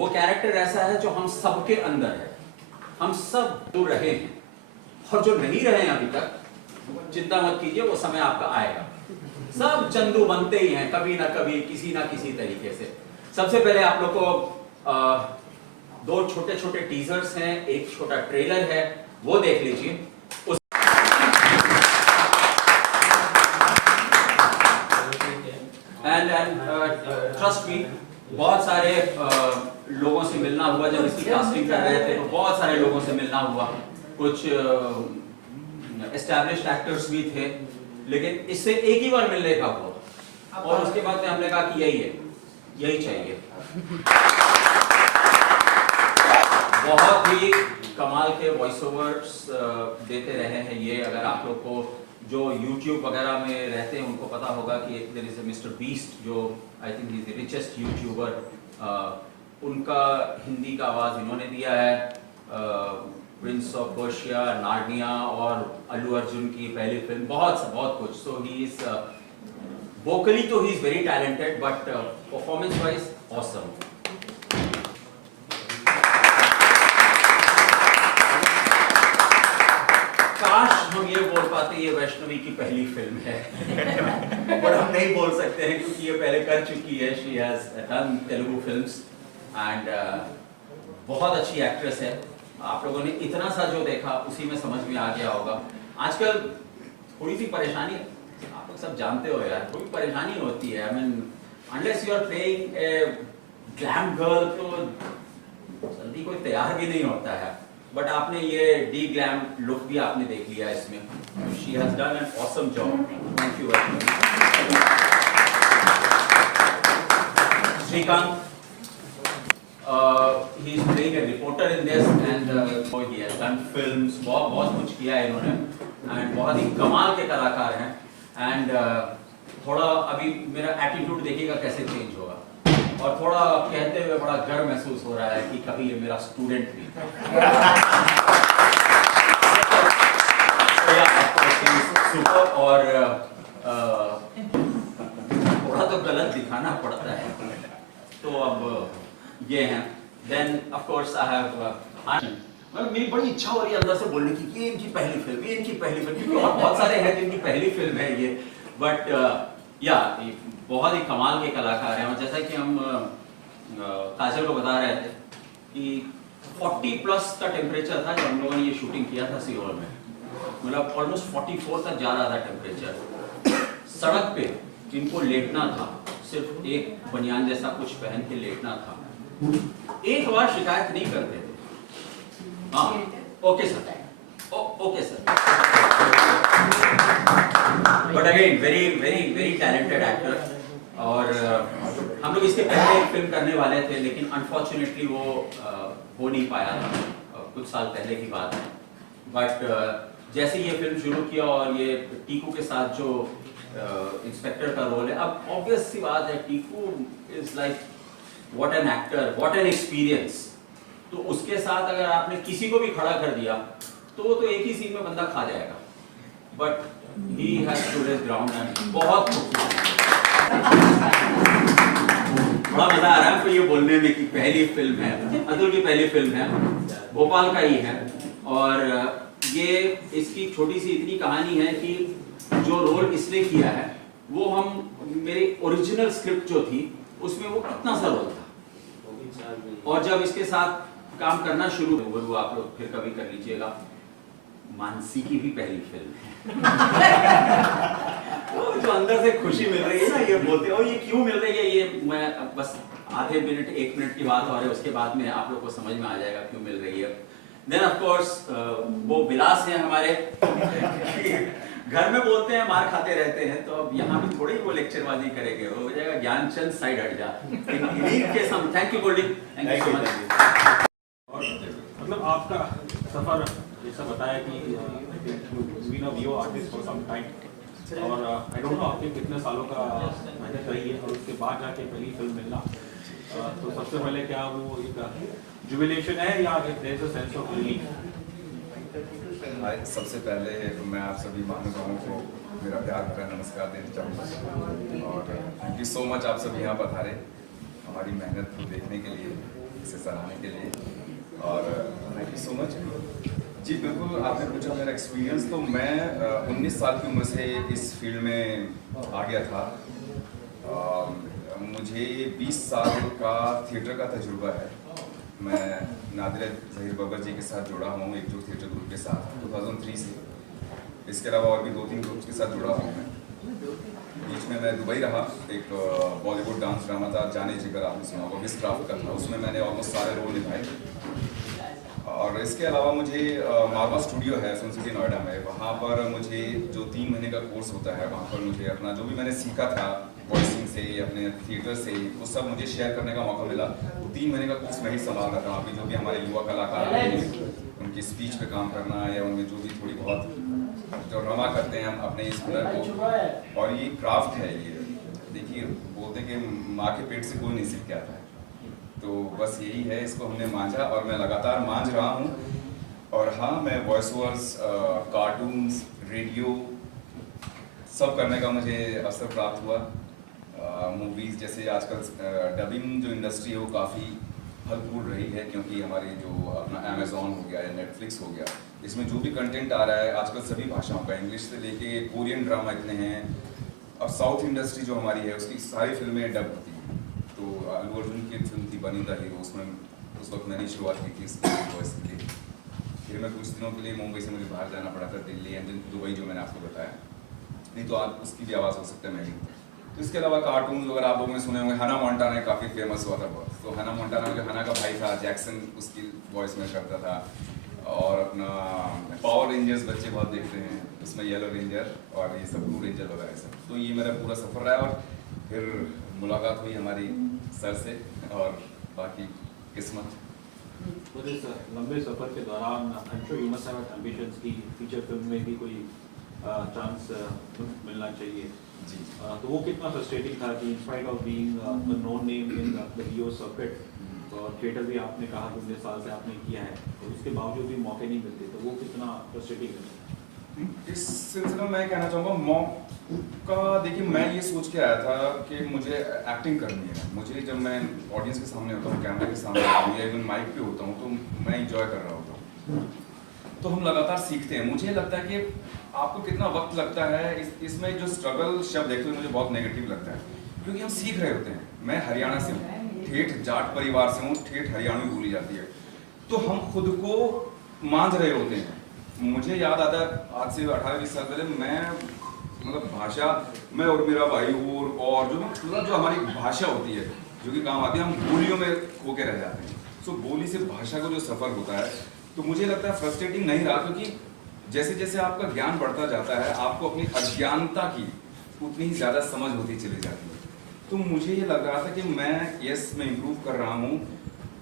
वो कैरेक्टर ऐसा है जो हम सबके अंदर है, हम सब जो रहे हैं और जो नहीं रहे हैं अभी तक, चिंता मत कीजिए, वो समय आपका आएगा। सब चंदू बनते ही हैं कभी ना कभी, किसी ना किसी तरीके से। सबसे पहले आप लोग को दो छोटे छोटे टीजर्स हैं, एक छोटा ट्रेलर है, वो देख लीजिए। एंड ट्रस्ट मी, बहुत सारे लोगों से मिलना हुआ जब इसकी कास्टिंग कर रहे थे, तो बहुत सारे लोगों से मिलना हुआ, कुछ एस्टैब्लिश्ड एक्टर्स भी थे, लेकिन इससे एक ही बार मिलने का हुआ और उसके बाद में हमने कहा कि यही है, यही चाहिए। बहुत ही कमाल के वॉइस ओवर्स देते रहे हैं ये। अगर आप लोग को जो YouTube वगैरह में रहते हैं उनको पता होगा कि there is a Mister Beast, जो I think is the richest YouTuber, उनका हिंदी का आवाज इन्होंने दिया है। प्रिंस ऑफ पर्शिया, नार्निया और अल्लू अर्जुन की पहली फिल्म, बहुत कुछ। सो ही इज वोकली तो he is very talented, but performance wise awesome. काश हम ये बोल पाते ये वैष्णवी की पहली फिल्म है बट हम नहीं बोल सकते हैं क्योंकि ये पहले कर चुकी है। She has done Telugu films and बहुत अच्छी एक्ट्रेस है। आप लोगों ने इतना सा जो देखा उसी में समझ में आ गया होगा। आजकल थोड़ी सी परेशानी, आप लोग सब जानते हो यार, थोड़ी परेशानी होती है। I mean unless you are playing a glam girl तो जल्दी कोई तैयार भी नहीं होता है। बट आपने ये डी ग्लैम लुक भी आपने देख लिया इसमें। She has done an awesome job. Thank you very much. Shrikant, he is playing a reporter in this and he has done films, बहुत कुछ किया है इन्होंने and बहुत ही कमाल के कलाकार हैं। and थोड़ा अभी मेरा एटीट्यूड देखिएगा कैसे चेंज होगा और थोड़ा कहते हुए बड़ा गर्व महसूस हो रहा है कि कभी ये मेरा स्टूडेंट भी सुपर। और थोड़ा तो गलत दिखाना पड़ता है, तो अब ये हैं। Then of course I have, मेरी बड़ी इच्छा हो रही है अंदर से बोलने की कि ये इनकी पहली फिल्म, ये इनकी पहली फिल्म, क्योंकि और बहुत सारे हैं जिनकी पहली फिल्म है ये। बट या बहुत ही कमाल के कलाकार हैं। और जैसा कि हम काजल को बता रहे थे कि 40+ का टेम्परेचर था जब हम लोगों ने ये शूटिंग किया था सियोल में। मतलब ऑलमोस्ट 44 तक जा रहा था टेम्परेचर। सड़क पे जिनको लेटना था, सिर्फ एक बनियान जैसा कुछ पहन के लेटना था। एक बार शिकायत नहीं करते थे। हाँ, okay sir, okay sir. But again very very very talented actor. और हम लोग इसके पहले एक फिल्म करने वाले थे, लेकिन अनफॉर्चुनेटली वो हो नहीं पाया था, कुछ साल पहले की बात है। बट जैसे ये फिल्म शुरू किया और ये टीकू के साथ जो इंस्पेक्टर का रोल है, अब ऑब्वियस सी बात है, Tiku is like what an actor, what an experience. तो उसके साथ अगर आपने किसी को भी खड़ा कर दिया तो एक ही सीन में बंदा खा जाएगा। But he has stood his ground and बहुत बड़ा मजा आ रहा है आपको ये बोलने में कि पहली फिल्म है, अतुल की पहली फिल्म है, भोपाल का ही है। और ये इसकी छोटी सी इतनी कहानी है कि जो रोल इसने किया है वो मेरी ओरिजिनल स्क्रिप्ट जो थी उसमें वो कितना सा रोल था। और जब इसके साथ काम करना शुरू हुआ, आप लोग फिर कभी कर लीजिएगा, मानसी की भी पहली फिल्म है। वो जो अंदर से खुशी मिल रही है ना, ये बोलते हो ये क्यों मिल रही है, ये मैं बस आधे मिनट 1 मिनट की बात हो रही है, उसके बाद में आप लोग को समझ में आ जाएगा क्यों मिल रही है। देन ऑफ कोर्स वो विलास हैं हमारे घर में बोलते हैं मार खाते रहते हैं, तो अब यहाँ भी थोड़ी वो लेक्चरबाजी करेंगे, वो हो जाएगा ज्ञानचंद साइड हट जा। Thank you Goldie, thank you so much. मतलब आपका सफर जैसा बताया कि been a VO artist for some time, और आई डोंट नो आपके कितने सालों का मेहनत रही है और उसके बाद जाके पहली फिल्म मिलना, तो सबसे पहले क्या वो एक जुबिलेशन है या there is a sense of relief? सबसे पहले मैं आप सभी महानुभावों को मेरा प्यार भरा नमस्कार देना चाहूँगा और थैंक यू सो मच आप सभी यहाँ पधारे हमारी मेहनत को देखने के लिए। इसे सराहने के लिए, और थैंक यू सो मच। जी बिल्कुल, आपने पूछा मेरा एक्सपीरियंस, तो मैं 19 साल की उम्र से इस फील्ड में आ गया था। मुझे 20 साल का थिएटर का तजुर्बा है। मैं नादिर ज़हीर बब्बर जी के साथ जुड़ा हूँ, एक जो थिएटर ग्रुप के साथ 2003 से। इसके अलावा और भी 2-3 ग्रुप्स के साथ जुड़ा हूँ मैं। बीच में मैं दुबई रहा, एक बॉलीवुड डांस ड्रामा था जाने जिगर, आपने सुना होगा, विस्क्राफ्ट का था, उसमें मैंने ऑलमोस्ट सारे रोल निभाए। और इसके अलावा मुझे मारवा स्टूडियो है सन सिटी नोएडा में, वहाँ पर मुझे जो 3 महीने का कोर्स होता है, वहाँ पर मुझे अपना जो भी मैंने सीखा था वॉइसिंग से, अपने थिएटर से, वो सब मुझे शेयर करने का मौका मिला। तो 3 महीने का कोर्स मैं ही संभाल रहा था। अभी जो भी हमारे युवा कलाकार हैं, उनकी स्पीच पे काम करना, या उनमें जो भी थोड़ी बहुत जो रमा करते हैं हम अपने इस हुनर को, और ये क्राफ्ट है। ये देखिए, बोलते हैं कि माँ के पेट से कोई नहीं सीख के आता है, तो बस यही है, इसको हमने मांझा और मैं लगातार मांझ रहा हूँ। और हाँ, मैं वॉइस ओवर्स, कार्टून्स, रेडियो सब करने का मुझे अवसर प्राप्त हुआ। मूवीज़ जैसे आजकल डबिंग जो इंडस्ट्री है वो काफ़ी फल फूल रही है, क्योंकि हमारे जो अपना अमेज़ॉन हो गया या नेटफ्लिक्स हो गया, इसमें जो भी कंटेंट आ रहा है आजकल सभी भाषाओं का, इंग्लिश से लेके कोरियन ड्रामा इतने हैं। अब साउथ इंडस्ट्री जो हमारी है उसकी सारी फिल्में डब होती हैं। तो अल्लू अर्जुन की फिल्म थी बनी द हीरो, उसमें उस वक्त मैंने शुरुआत की थी इसकी वॉइस के लिए। फिर मैं कुछ दिनों के लिए मुंबई से मुझे बाहर जाना पड़ा था, दिल्ली एंड देन दुबई, जो मैंने आपको बताया। नहीं तो आज उसकी भी आवाज़ हो सकता है मैं ही। तो इसके अलावा कार्टून वगैरह आप लोगों ने सुने होंगे, हना मोंटाना काफ़ी फेमस हुआ था बहुत। तो हना मोंटाना में जो हना का भाई था जैक्सन, उसकी वॉइस में करता था। और अपना पावर रेंजर्स बच्चे बहुत देखते हैं, उसमें येलो रेंजर और ये सब ब्लू रेंजर वगैरह सब। तो ये मेरा पूरा सफ़र रहा है, और फिर मुलाकात हुई हमारी सर से, और बाकी किस्मत। तो इस लंबे सफ़र के दौरान I am sure you must have ambitions की फीचर फिल्म में भी कोई चांस मिलना चाहिए जी। तो वो कितना फ्रस्ट्रेटिंग था कि in spite of being a known name in the VO circuit, और थिएटर भी आपने कहा कि 19 साल से आपने किया है, तो उसके बावजूद भी मौके नहीं मिलते, तो वो कितना फ्रस्ट्रेटिंग है? इस सिलसिले में मैं कहना चाहूँगा, मौका देखिए, मैं ये सोच के आया था कि मुझे एक्टिंग करनी है। मुझे जब मैं ऑडियंस के सामने होता हूँ, कैमरे के सामने होता हूँ, या इवन माइक पे होता हूँ, तो मैं इंजॉय कर रहा होता हूँ। तो हम लगातार सीखते हैं। मुझे लगता है कि आपको कितना वक्त लगता है, इसमें जो स्ट्रगल शब्द है मुझे बहुत नेगेटिव लगता है, क्योंकि हम सीख रहे होते हैं। मैं हरियाणा से हूँ, ठेठ जाट परिवार से हूँ, ठेठ हरियाणवी बोली जाती है, तो हम खुद को मांझ रहे होते हैं। मुझे याद आता है, आज से 18-20 साल पहले मैं मतलब भाषा, मैं और मेरा भाई और जो मतलब जो हमारी भाषा होती है जो कि काम आती है, हम बोलियों में खो के रह जाते हैं। सो बोली से भाषा का जो सफ़र होता है, तो मुझे लगता है फ्रस्ट्रेटिंग नहीं रहा, क्योंकि जैसे जैसे आपका ज्ञान बढ़ता जाता है, आपको अपनी अज्ञानता की उतनी ही ज़्यादा समझ होती चली जाती है। तो मुझे ये लग रहा था कि मैं इम्प्रूव कर रहा हूँ,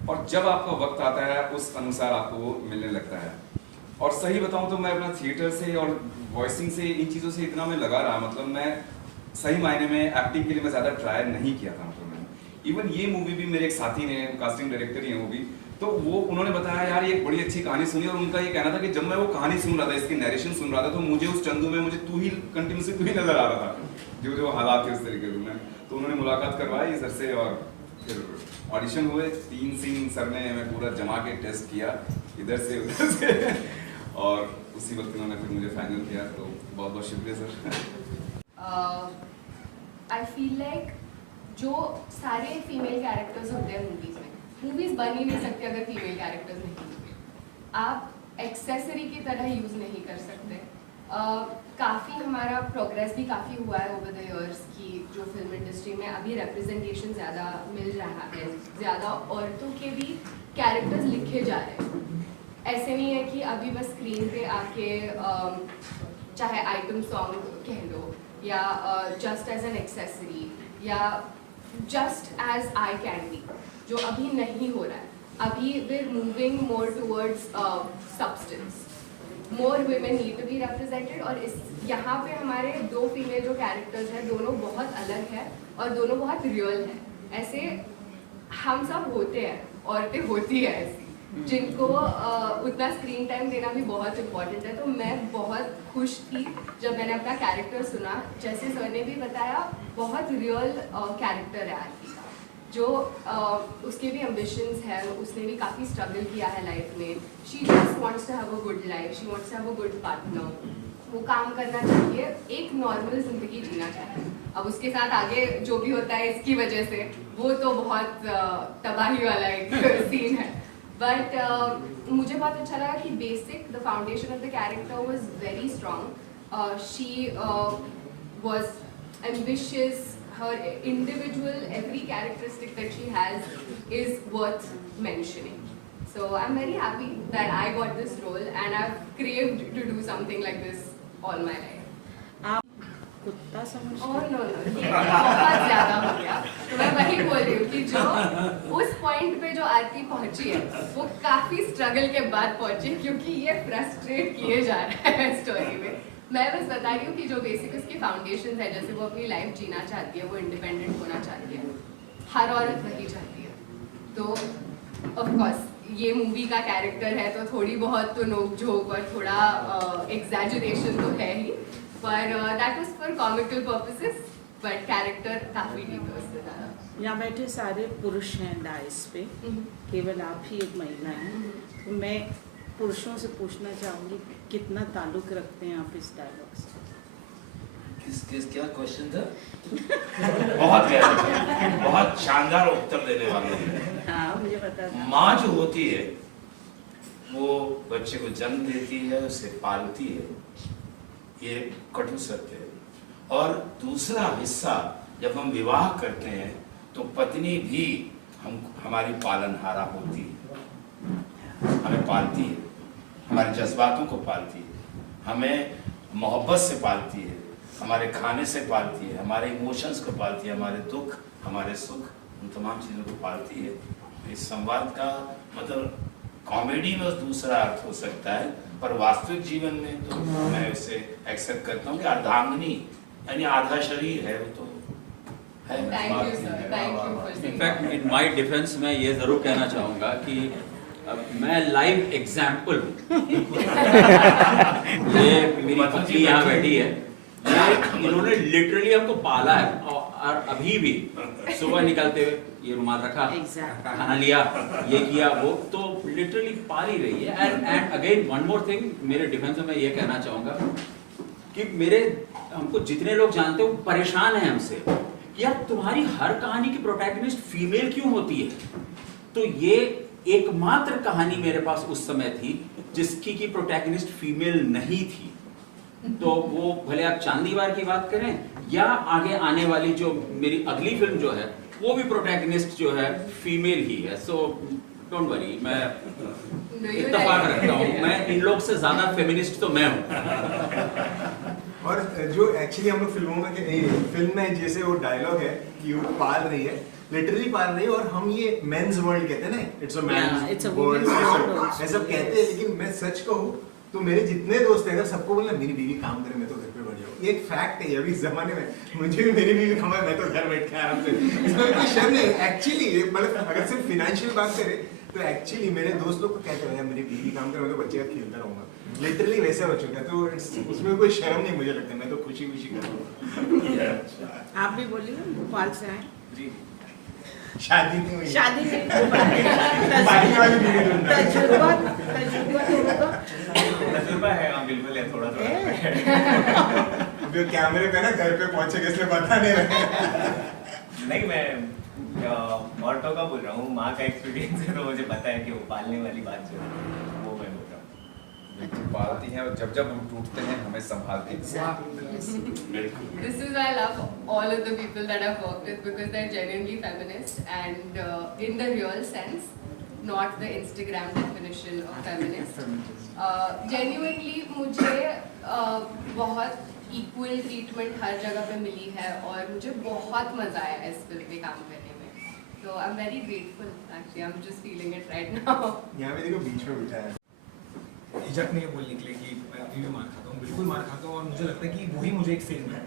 और जब आपका वक्त आता है उस अनुसार आपको वो मिलने लगता है। और सही बताऊँ तो मैं अपना थिएटर से और वॉइसिंग से, इन चीज़ों से इतना मैं लगा रहा, मतलब मैं सही मायने में एक्टिंग के लिए मैं ज़्यादा ट्राई नहीं किया था। मतलब मैंने इवन ये मूवी भी मेरे एक साथी ने, कास्टिंग डायरेक्टर ही है वो भी, तो वो उन्होंने बताया यार ये एक बड़ी अच्छी कहानी सुनी, और उनका ये कहना था कि जब मैं वो कहानी सुन रहा था, इसकी नरेशन सुन रहा था, तो मुझे उस चंदू में मुझे तू ही कंटिन्यूसली तू ही नजर आ रहा था, जो जो हालात थे उस तरीके से। तो उन्होंने मुलाकात करवाई सर से, और फिर ऑडिशन हुए। 3 सीन सर ने हमें पूरा जमा के टेस्ट किया, इधर से उधर से, और उसी वक्त उन्होंने फिर मुझे फाइनल किया। तो बहुत बहुत शुक्रिया सर। आई फील लाइक जो सारे फीमेल कैरेक्टर्स होते हैं मूवीज़ बन ही नहीं सकते अगर फीमेल कैरेक्टर्स नहीं होंगे। आप एक्सेसरी की तरह यूज़ नहीं कर सकते। काफ़ी हमारा प्रोग्रेस भी काफ़ी हुआ है ओवर द इयर्स की जो फिल्म इंडस्ट्री में अभी रिप्रेजेंटेशन ज़्यादा मिल रहा है, ज़्यादा औरतों के भी कैरेक्टर्स लिखे जा रहे हैं। ऐसे नहीं है कि अभी बस स्क्रीन पे आके चाहे आइटम सॉन्ग कह लो, या जस्ट एज एन एक्सेसरी, या जस्ट एज आई कैंडी, जो अभी नहीं हो रहा है। अभी we're moving more towards substance. More women need to be represented, और इस यहाँ पे हमारे 2 फीमेल जो कैरेक्टर्स हैं, दोनों बहुत अलग हैं और दोनों बहुत रियल हैं। ऐसे हम सब होते हैं, औरतें होती है ऐसी, जिनको उतना स्क्रीन टाइम देना भी बहुत इम्पॉर्टेंट है। तो मैं बहुत खुश थी जब मैंने अपना कैरेक्टर सुना। जैसे सर ने भी बताया, बहुत रियल कैरेक्टर है आरती का। जो उसके भी एम्बिशंस है, उसने भी काफ़ी स्ट्रगल किया है लाइफ में. She just wants to have a good life, she wants to have a good partner. वो काम करना चाहिए, एक नॉर्मल जिंदगी जीना चाहिए. अब उसके साथ आगे जो भी होता है इसकी वजह से, वो तो बहुत तबाही वाला एक सीन है. बट मुझे बहुत अच्छा लगा कि basic the foundation of the character was very strong. She was ambitious. Her individual, every characteristic that she has is worth mentioning. So I'm very happy that I got this role, and I've craved to do something like this all my life. आप कुत्ता समझ Oh no, ये बहुत ज़्यादा हो गया. तो मैं वही बोल रही हूँ कि जो उस पॉइंट पे जो आरती पहुँची है, वो काफ़ी स्ट्रगल के बाद पहुँची, क्योंकि ये फ्रस्ट्रेट किए जा रहा है स्टोरी में. मैं बस बता रही हूँ कि जो बेसिक उसकी फाउंडेशन है, जैसे वो अपनी लाइफ जीना चाहती है, वो इंडिपेंडेंट होना चाहती है, हर औरत वही चाहती है. तो ऑफ कोर्स ये मूवी का कैरेक्टर है, तो थोड़ी बहुत तो नोक झोंक और थोड़ा एग्जैजरेशन तो है ही, पर that was for comical purposes. But character काफ़ी डीप है उससे ज़्यादा. यहाँ बैठे सारे पुरुष हैं डाइस पे, केवल आप ही एक महिला हैं. तो मैं पुरुषों से पूछना चाहूँगी, कितना ताल्लुक रखते हैं आप इस डायलॉग से? किस क्या क्वेश्चन था? बहुत गहरा, बहुत शानदार उत्तर देने वाले हैं. हाँ, मुझे बता दो. माँ जो होती है वो बच्चे को जन्म देती है, उसे पालती है, ये कटु सत्य है. और दूसरा हिस्सा, जब हम विवाह करते हैं तो पत्नी भी हमारी पालनहारा होती है, हमें पालती है, हमारे जज्बातों को पालती है, हमें मोहब्बत से पालती है, हमारे खाने से पालती है, हमारे इमोशंस को पालती है, हमारे दुख, हमारे सुख, उन तमाम चीज़ों को पालती है. इस संवाद का मतलब कॉमेडी में दूसरा अर्थ हो सकता है, पर वास्तविक जीवन में तो मैं उसे एक्सेप्ट करता हूँ कि अर्धांगिनी यानी आधा शरीर है, वो तो है. Thank you sir, thank you for in fact in my defence मैं ये ज़रूर कहना चाहूँगा कि मैं लाइव एग्जाम्पल हूँ. ये मेरी पत्नी यहाँ बैठी है, इन्होंने लिटरली हमको पाला है, और अभी भी सुबह निकलते हुए ये रुमाल रखा, खाना लिया, ये किया, वो तो लिटरली पाल ही रही है. And again one more thing, मेरे डिफेंस में मैं ये कहना चाहूँगा कि हमको जितने लोग जानते हैं वो परेशान हैं हमसे, यार तुम्हारी हर कहानी की प्रोटैगनिस्ट फीमेल क्यों होती है. तो ये एकमात्र कहानी मेरे पास उस समय थी जिसकी की प्रोटैगनिस्ट फीमेल नहीं थी. तो वो भले आप चांदीवार की बात करें या आगे आने वाली जो मेरी अगली फिल्म जो है, वो भी प्रोटैगनिस्ट जो है फीमेल ही है. सो डोंट वरी, मैं इत्तेफाक रखता हूँ, मैं इन लोग से ज्यादा फेमिनिस्ट तो मैं हूँ. और जो एक्चुअली हम लोग फिल्मों में फिल्म में जैसे वो डायलॉग है कि वो पाल रही है, लिटरली पाल रही है, और हम ये मेंस वर्ल्ड कहते हैं ना, इट्स अ मैन्स वर्ल्ड ऐसा कहते हैं. लेकिन मैं सच कहूँ तो मेरे जितने दोस्त हैं, सबको बोलना मेरी बीवी काम करे, मैं तो घर पे बैठ जाऊँ. ये एक फैक्ट है अभी इस जमाने में. मुझे भी मेरी बीवी कमाए, मैं तो घर बैठ के आराम से, इसमें कोई शर्म नहीं. एक्चुअली मतलब अगर सिर्फ फाइनेंशियल बात करें तो एक्चुअली मेरे दोस्त लोग को कहते हैं मेरी बीवी काम करे, मैं तो बच्चे का खेलता रहूँगा. लिटरली वैसे हो चुका है, तो उसमें कोई शर्म नहीं मुझे लगता. मैं तो खुशी खुशी कर रहा हूँ. आप भी बोलिए, भोपाल से आए. जी, शादी नहीं हुई. शादी नहीं, बाकी वाली बीवी ढूंढना. तजुर्बा तो होगा. तजुर्बा है, हाँ बिल्कुल है, थोड़ा थोड़ा. अभी कैमरे पे ना घर पे पहुंचे इसलिए बता नहीं रहे. नहीं, मैं औरतों का बोल रहा हूँ, माँ का एक्सपीरियंस है, तो मुझे पता है कि वो पालने वाली बात जो है वो मैं बोल रहा हूँ. पालती हैं और जब जब हम टूटते हैं हमें संभालती हैं. This is why I love all of the people that I've worked with, because they're genuinely feminist and in the real sense, not the Instagram definition of feminist. Genuinely मुझे बहुत equal treatment हर जगह पे मिली है, और मुझे बहुत मजा आया इस फिल्म में काम करने में. So I'm very grateful. Actually, I'm just feeling it right now. यहाँ पे देखो बीच में बिठाया. हिचक नहीं है बोलने के लिए कि मैं अभी भी मार खाता हूँ, बिल्कुल मार खाता हूँ, और मुझे लगता है कि वही मुझे एक सेल है.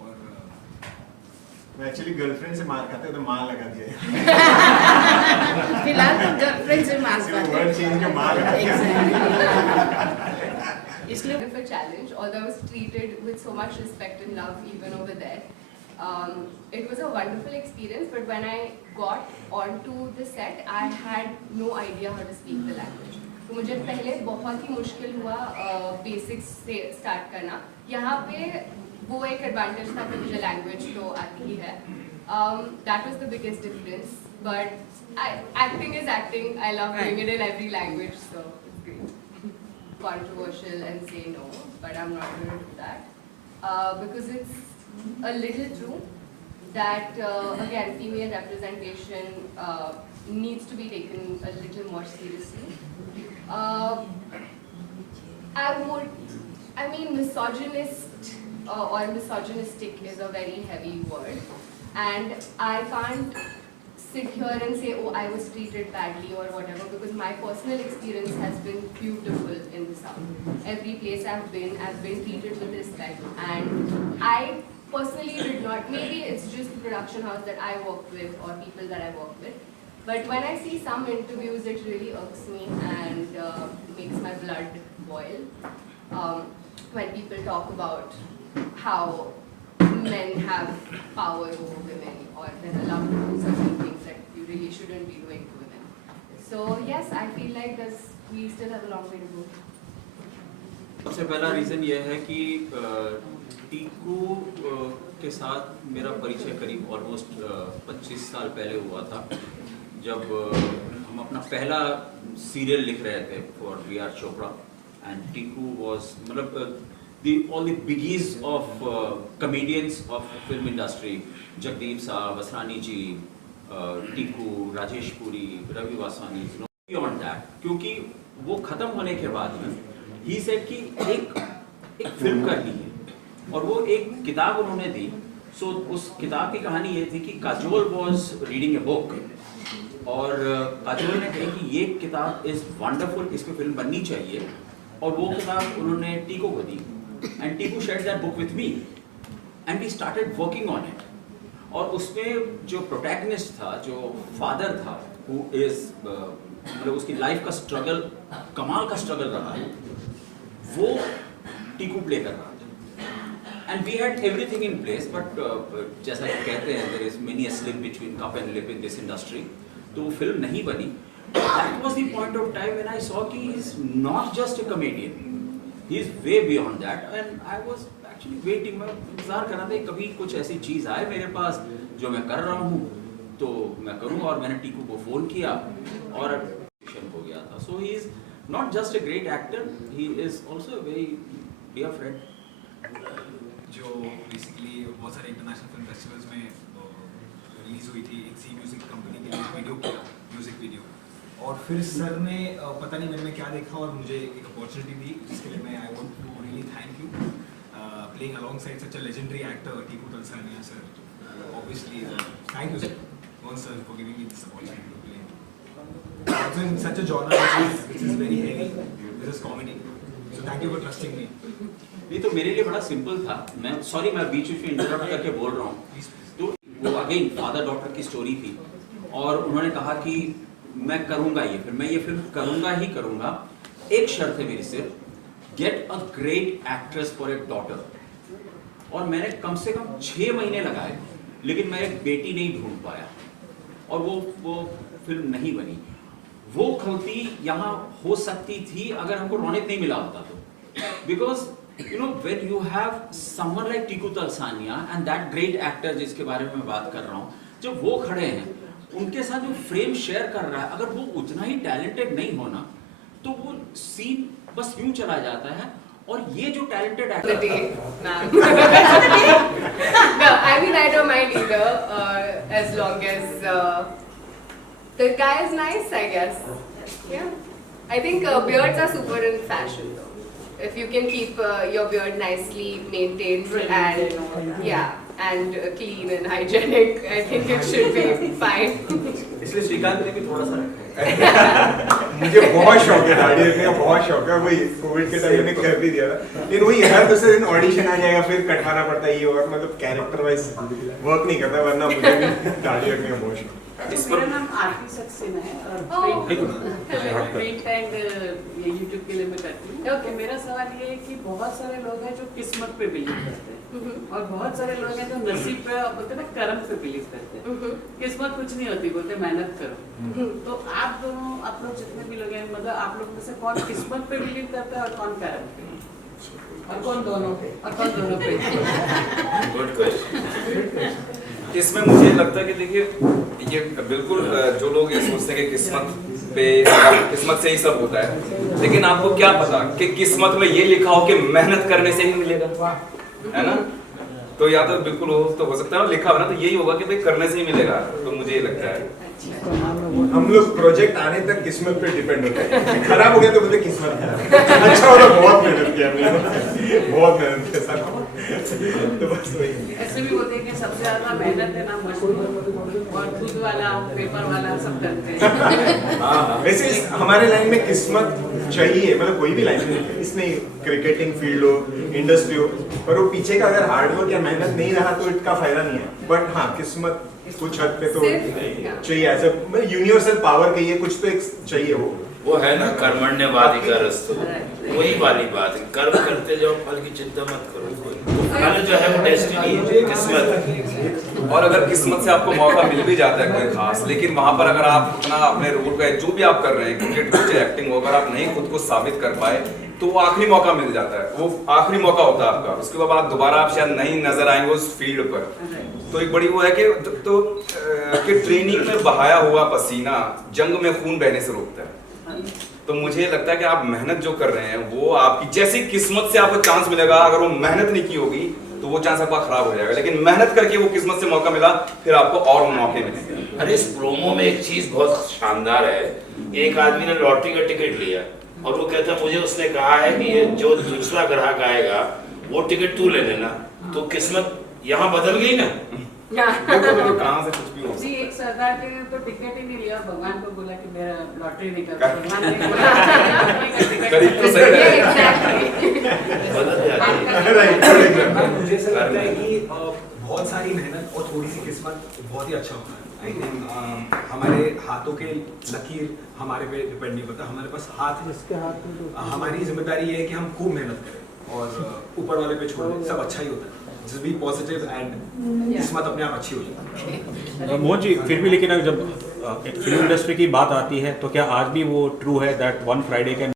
और मैं एक्चुअली गर्लफ्रेंड से मार खाते तो माँ लगा दिया. फिलहाल तो गर्लफ्रेंड से मार वर्ड चेंज के माँ लगा दिया. इसलिए Of a challenge, although I was treated with so much respect and love even over there. It was a wonderful experience, but when I got onto the set, I had no idea how to speak the language. तो मुझे पहले बहुत ही मुश्किल हुआ basics से start करना. यहाँ पे वो एक एडवांटेज था कि मुझे लैंग्वेज तो आती ही है. That was the biggest difference. But acting is acting. I love doing it in every language, so it's great. Controversial and say no, but I'm not going to do that because it's a little true that again female representation needs to be taken a little more seriously. I mean, misogynist or misogynistic is a very heavy word, and I can't sit here and say, oh, I was treated badly or whatever, because my personal experience has been beautiful in the South. Every place I've been treated with respect, and I personally did not, maybe it's just the production house that I work with or people that I work with, but when I see some interviews, it really irks me and makes my blood boil. When people talk about how men have power over women or they're allowed to do certain things that you really shouldn't be doing to women. So yes, I feel like we still have a long way to go. सबसे पहला reason ये है कि टीकू के साथ मेरा परिचय करीब ऑलमोस्ट 25 साल पहले हुआ था, जब हम अपना पहला सीरियल लिख रहे थे for VR Chopra, and Tiku was मतलब all the biggies of comedians of film industry, Jagdeep साहब, असरानी जी, टीकू, राजेश पुरी, रवि वासवानी, beyond that, क्योंकि वो खत्म होने के बाद में he said कि एक फिल्म करनी है, और वो एक किताब उन्होंने दी. सो उस किताब की कहानी ये थी कि Kajol was reading a book, और काजोल ने कही कि ये किताब इज वंडरफुल, इस पे फिल्म बननी चाहिए, और वो किताब उन्होंने टीकू को दी. And Tiku shared that book with me, and we started working on it. और उसमें जो प्रोटैगनिस्ट था, जो फादर था, who is मतलब उसकी लाइफ का स्ट्रगल, कमाल का स्ट्रगल रहा है, वो टीकू प्ले कर रहा था. And we had everything in place, but जैसा कि कहते हैं, there is many a slip between cup and lip in this industry. तो वो फिल्म नहीं बनी. That was the point of time when I saw कि he is not just a comedian. He is way beyond that, and I was actually waiting. मैं इंतजार कर रहा था कभी कुछ ऐसी चीज़ आए मेरे पास जो मैं कर रहा हूँ तो मैं करूँगा, और मैंने टीकू को फ़ोन किया और हो गया था. So he is not just a great actor, he is also a very dear friend. जो बेसिकली बहुत सारे इंटरनेशनल फिल्म फेस्टिवल्स में रिलीज हुई थी, एक सी म्यूजिक कंपनी के लिए वीडियो किया, म्यूजिक वीडियो, और फिर सर ने पता नहीं मैंने क्या देखा और मुझे एक अपॉर्चुनिटी दी, जिसके लिए मैं I want to really thank you playing alongside such a legendary actor Tiku Talsania sir. Obviously thank you sir for giving me this opportunity to play also in such a genre which is very heavy, this is comedy, so thank you for trusting me. नहीं तो मेरे लिए बड़ा simple था. मैं sorry, मैं बीच में interrupt करके बोल रहा हूँ. तो वो अगेन फादर डॉटर की स्टोरी थी, और उन्होंने कहा कि मैं करूँगा ये फिल्म, मैं ये फिल्म करूँगा ही करूँगा. एक शर्त है मेरी सिर्फ, get a great actress for a daughter. और मैंने कम से कम 6 महीने लगाए, लेकिन मैं एक बेटी नहीं ढूंढ पाया, और वो फिल्म नहीं बनी. वो गलती यहाँ हो सकती थी अगर हमको रोनित नहीं मिला होता तो, because you know when you have someone like Tiku Talsania and that great actor जिसके बारे में मैं बात कर रहा हूँ, जब वो खड़े हैं, उनके साथ जो फ्रेम शेयर कर रहा है, अगर वो उतना ही टैलेंटेड नहीं होना तो वो सीन बस यूं चला जाता है. और ये जो talented actor No, I mean I don't mind either as long as the guy is nice, I guess. Yeah, I think beards are super in fashion though. If you can keep your beard nicely maintained and yeah, and clean and hygienic, I think it should be fine. इसलिए श्रीकांत ने भी थोड़ा सा रखा है। मुझे बहुत शौक है दाढ़ी रखने का, बहुत शौक है। वही कोविड के टाइम मैंने कर भी दिया था, लेकिन वही हर दूसरे दिन ऑडिशन आ जाएगा, फिर कटवाना पड़ता है ये, और मतलब कैरेक्टर वाइज वर्क नहीं करता, वरना मुझे भी दाढ़ी रखने का बहुत शौक। मेरा नाम आरती सक्सेना है और प्रिंट एंड ये यूट्यूब के लिए मैं करती हूँ। Okay. मेरा सवाल ये है कि बहुत सारे लोग हैं जो किस्मत पे बिलीव करते हैं और बहुत सारे लोग हैं जो नसीब पे, बोलते हैं ना, कर्म पे बिलीव करते हैं। किस्मत कुछ नहीं होती, बोलते मेहनत करो। तो आप दोनों, आप लोग जितने भी लोग हैं, मतलब आप लोग में से कौन किस्मत पे बिलीव करता है और कौन कर्म पे, और कौन दोनों पे, और कौन दोनों पे? Good question. इसमें मुझे लगता है कि देखिए ये बिल्कुल जो लोग ये सोचते हैं कि किस्मत से ही सब होता है, लेकिन आपको क्या पता कि किस्मत में ये लिखा हो कि मेहनत करने से ही मिलेगा, है ना? तो या तो बिल्कुल हो सकता है लिखा हो ना, तो यही होगा कि भाई करने से ही मिलेगा। तो मुझे ये लगता है हम लोग प्रोजेक्ट आने तक किस्मत पे डिपेंड होते हैं। खराब हो गया तो बोलते किस्मत खराब, अच्छा हो तो बहुत मेहनत किया हमने, बहुत मेहनत किया सर। तो बस वही। ऐसे भी होते हैं कि सबसे ज्यादा मेहनत है ना मजदूर और दूध वाला, पेपर वाला सब करते हैं। हाँ, वैसे हमारे लाइन में किस्मत चाहिए, मतलब कोई भी लाइन में, इसमें क्रिकेटिंग फील्ड हो, इंडस्ट्री हो, पर वो पीछे का अगर हार्डवर्क या मेहनत नहीं रहा तो इसका फायदा नहीं है। बट हाँ, किस्मत कुछ हद पे तो चाहिए, ऐसा यूनिवर्सल पावर कहिए, कुछ तो एक चाहिए वो है ना, कर्मण्यवाधिकारस्तु, वही वाली बात है। कर्म करते जाओ, फल की चिंता मत करो। फल जो है वो डेस्टिनी है, किस्मत है। और अगर किस्मत से आपको मौका मिल भी जाता है कोई खास, लेकिन वहां पर अगर आप उतना अपने रोल का जो भी आप कर रहे हैं, क्रिकेट हो चाहे एक्टिंग हो, अगर आप नहीं खुद को साबित कर पाए तो वो आखिरी मौका मिल जाता है, वो आखिरी मौका होता है आपका। उसके बाद दोबारा आप शायद नहीं नजर आएंगे उस फील्ड पर। तो एक बड़ी वो है कि कि ट्रेनिंग में बहाया हुआ पसीना जंग में खून बहने से रोकता है। तो मुझे लगता है कि आप मेहनत जो कर रहे हैं वो आपकी, जैसी किस्मत से आपको चांस मिलेगा, अगर वो मेहनत नहीं की होगी तो वो चांस आपका खराब हो जाएगा, लेकिन मेहनत करके वो किस्मत से मौका मिला, फिर आपको और मौके मिलेंगे। अरे इस प्रोमो में एक चीज बहुत शानदार है। एक आदमी ने लॉटरी का टिकट लिया और वो कहता मुझे उसने कहा है कि ये जो दूसरा ग्राहक आएगा वो टिकट तू ले लेना। तो किस्मत यहाँ बदल गई ना। देखो कहाँ से कुछ भी हो जी, एक सरदार ने तो टिकट ही नहीं लिया, भगवान को बोला कि मेरा लॉटरी निकल, भगवान ने बोला करीब तो सही है। बदल जाती है। मुझे ऐसा लगता है कि बहुत सारी मेहनत और थोड़ी सी किस्मत बहुत ही अच्छा होता है। आई थिंक हमारे हाथों के लकीर हमारे पे डिपेंड नहीं करता, हमारे पास हाथ है, हमारी जिम्मेदारी ये है कि हम खूब मेहनत करें और ऊपर वाले पे छोड़ दें, सब अच्छा ही होता है। जस्ट बी पॉजिटिव एंड किस्मत अपने आप अच्छी हो जाती है। मोहन जी, फिर भी लेकिन जब फिल्म इंडस्ट्री की बात आती है तो क्या आज भी वो ट्रू है दैट वन फ्राइडे कैन